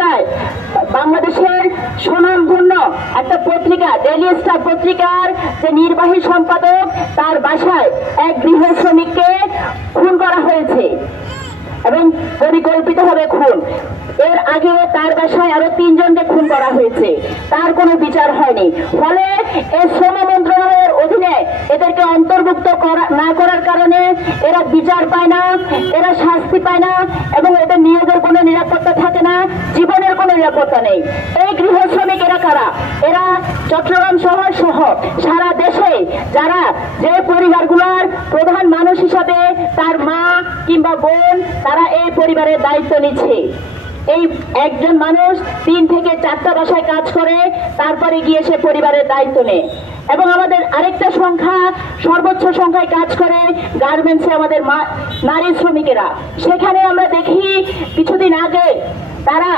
ঢাকায় বাংলাদেশের সুনামধন্য একটা পত্রিকা ডেইলি স্টার পত্রিকার যে নির্বাহী সম্পাদক তার বাসায় এক গৃহ শ্রমিককে খুন করা হয়েছে এবং পরিকল্পিতভাবে খুন। এর আগে তার বাসায় আরো 3 জনকে খুন করা হয়েছে, তার কোনো বিচার হয়নি। ফলে এই শ্রম মন্ত্রণালয়ের অধীনে এদেরকে অন্তর্ভুক্ত না করার কারণে এরা বিচার পায় না, এরা শাস্তি পায় না এবং এদের নিয়োগের কোনো নিরাপত্তা থাকে না, জীবনের কোনো নিরাপত্তা নেই। এই গৃহ শ্রমিক এরা কারা? এরা চট্টগ্রাম শহর সহ সারা দেশে যারা যে পরিবারগুলোর প্রধান মানুষ হিসাবে তার মা কিংবা বোন, তারা এই পরিবারের দায়িত্ব নিচ্ছে। এই একজন মানুষ 3 থেকে 4টা বাসায় কাজ করে, তারপরে গিয়ে সে পরিবারের দায়িত্ব নেয়। এবং আমাদের আরেকটা সংখ্যা, সর্বোচ্চ সংখ্যায় কাজ করে গার্মেন্টসে আমাদের নারী শ্রমিকেরা। সেখানে আমরা দেখি কিছুদিন আগে তারা